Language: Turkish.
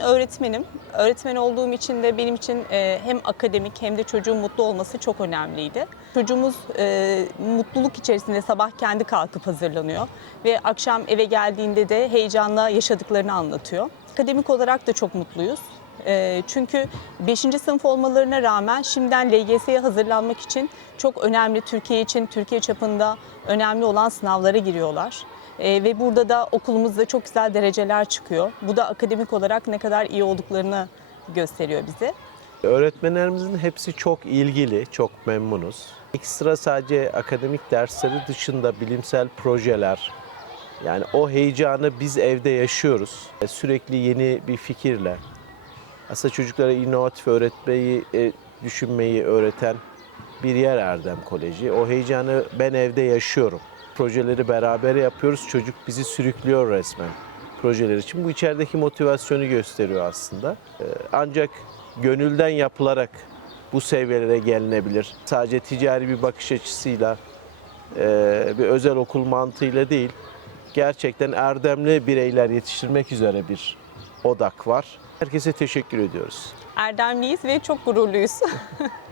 öğretmenim. Öğretmen olduğum için de benim için e, hem akademik hem de çocuğun mutlu olması çok önemliydi. Çocuğumuz e, mutluluk içerisinde sabah kendi kalkıp hazırlanıyor ve akşam eve geldiğinde de heyecanla yaşadıklarını anlatıyor. Akademik olarak da çok mutluyuz. E, çünkü 5. sınıf olmalarına rağmen şimdiden LGS'ye hazırlanmak için çok önemli Türkiye için, Türkiye çapında önemli olan sınavlara giriyorlar. E, ve burada da okulumuzda çok güzel dereceler çıkıyor. Bu da akademik olarak ne kadar iyi olduklarını gösteriyor bize. Öğretmenlerimizin hepsi çok ilgili, çok memnunuz. Ekstra sadece akademik dersleri dışında bilimsel projeler, yani o heyecanı biz evde yaşıyoruz. Sürekli yeni bir fikirle. Aslında çocuklara inovatif öğretmeyi, e, düşünmeyi öğreten bir yer Erdem Koleji. O heyecanı ben evde yaşıyorum. Projeleri beraber yapıyoruz. Çocuk bizi sürüklüyor resmen projeler için. Bu içerideki motivasyonu gösteriyor aslında. E, Ancak gönülden yapılarak bu seviyelere gelinebilir. Sadece ticari bir bakış açısıyla, e, bir özel okul mantığıyla değil, gerçekten erdemli bireyler yetiştirmek üzere bir odak var. Herkese teşekkür ediyoruz. Erdemliyiz ve çok gururluyuz.